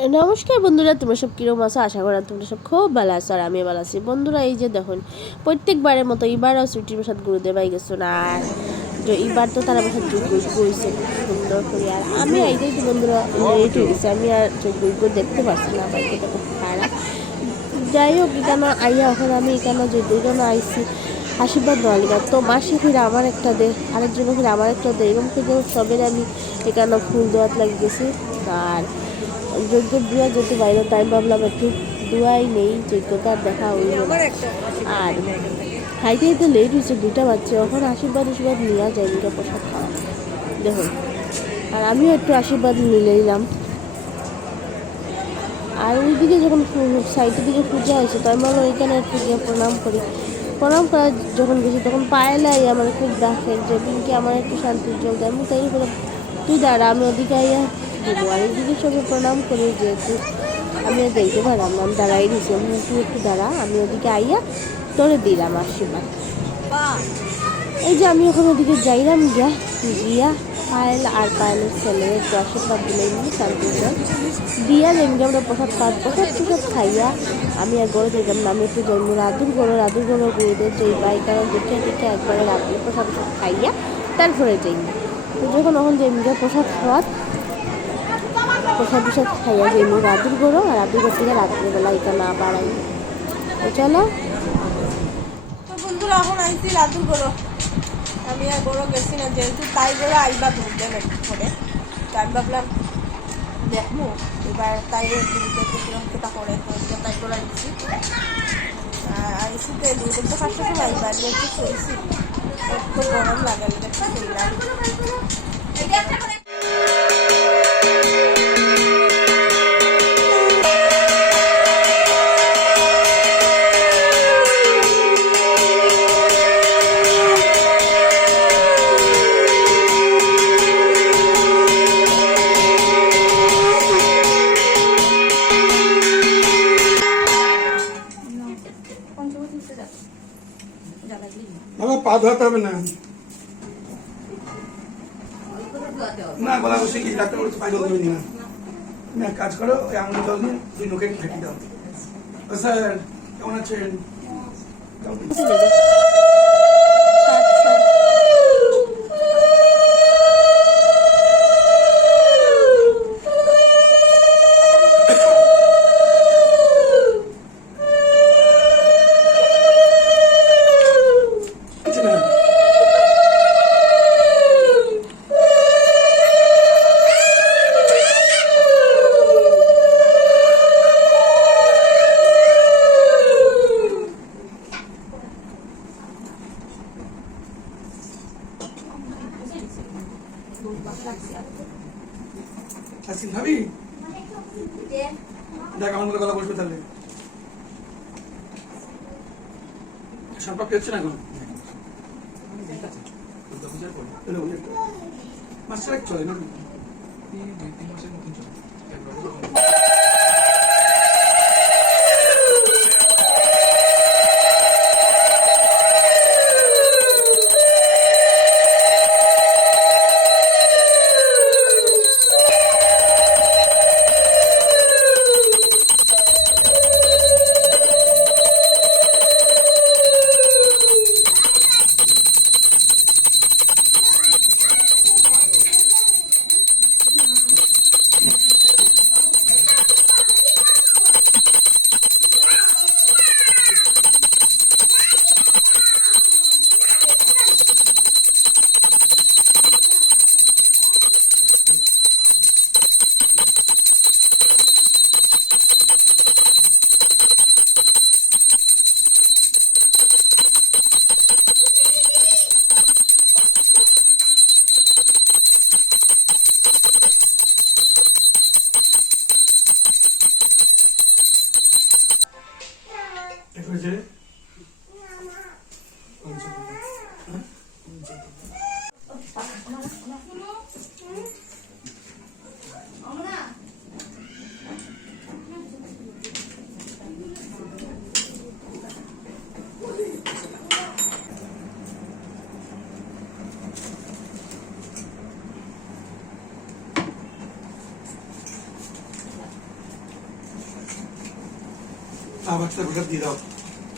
নমস্কার বন্ধুরা, তোমরা সব কিরম আছো? আশা করি তোমরা সব খুব ভালো আছো আর আমি ভালো আছি। বন্ধুরা, এই যে দেখুন, প্রত্যেকবারের মতো এবারও সুইটির প্রসাদ গুরুদেব আই গেছো না। আর যে এবার তো তারা প্রসাদ যোগ্য হয়েছে সুন্দর করে। আর আমি এইটাই তো বন্ধুরা লেট হয়ে গেছে, আমি আর যোগ্য দেখতে পারছি না, আমার এটা খুব খারাপ। যাই হোক, এখানে আইয়া এখন আমি এখানে যোগ্য জন্য আইসি আশীর্বাদ নলিকা তো মাসি ফিরে আমার একটা দে আরেকজন ফিরে আমার একটা দে। এরকম করে সবের আমি এখানে ফুল দেওয়াত লাগিয়ে গেছি। আর যোগ্য দুয়া যেতে বাইরে তাই ভাবলাম একটু দুয়াই নেই আর দেখা হইল না আর খাইতে খাইতে লেট হয়েছে দুটা বাচ্চা এখন আশীর্বাদ আশীর্বাদ নেওয়া যায় দুটা প্রসাদ খাওয়া দেখুন আর আমিও একটু আশীর্বাদ নিলে নিলাম আর ওইদিকে যখন সাইডের দিকে পূজা হয়েছে তাই মানে ওইখানে একটু গিয়ে প্রণাম করি। প্রণাম করা যখন গেছি তখন পায়ে পায়েলাই আমার খুব ডাকে যে পিঙ্কি আমার একটু শান্তির জল দেয়? আমি তাই বলে তুই দাঁড়া আমি ওদিকে আইয়া দেবো। আর এইদিকে সবাই প্রণাম করি যেহেতু আমি আর দেখতে পারলাম আমি দাঁড়াই দিয়েছি আমি তুই একটু দাঁড়া, আমি ওদিকে আইয়া তোরে দিলাম আশীর্বাদ। এই যে আমি ওখানে ওদিকে যাইলাম গিয়া গিয়া পায়েল আর পায়েলের ছেলে একটু আশীর্বাদ দিলে জল দিয়া যেমনি আমরা প্রসাদ পাত প্রসাদ প্রসাদ খাইয়া আমি আর দেখলাম না। আমি একটু জন্ম রাধুর গড়ো রাধুর গড়ো গুরুদের যে বাই কারণ দেখে দেখে একবারে রাত্রি প্রসাদ খাইয়া তারপরে যাই তো যখন ওখান যে এমনি প্রসাদ খাওয়াত প্রসাদ প্রসাদ খাইয়া যে এমনি রাধুর গড়ো আর রাধুর গড় থেকে রাত্রিবেলা এটা না বাড়াই। তো চলো। বন্ধুরা, এখন আইসি রাতুর গরো আমি আর গরো গেছি না, যেহেতু তাই গরো আইবা ধরবে না করে তো আমি ভাবলাম, দেখব। এবার তাই দুধ কিরম কেটা করে তাই করে আইসি আইসি তো দুধ তো ফার্স্ট সময় আইবা আমি একটু শুয়েছি একটু গরম লাগাল একটু বাবা পা ধোয়াতে হবে না। না গলা বসে কি ডাক্তার বলছে পা জল দেবেনি না কাজ করো, ওই আঙুল জল নিয়ে দুই নোকে ফেটে দাও। স্যার, কেমন আছেন? কেমন ভাবি দেখ আমার মতো গলা বসবে তাহলে। সম্পর্ক হচ্ছে না এখন? এক চলে না তিন মাসের মতন দিয়ে 언제? 언제? 응? 언제? Ah, va a estar divertido.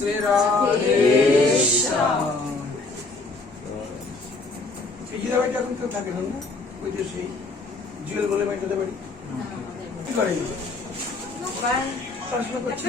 ইয়ে কোথায় গেল এই জিরা বাড়িটা এখন কেউ থাকে না না? ওই যে সেই জুয়েল বলে বাড়িটাতে বাড়ি কি করে পড়াশোনা করছে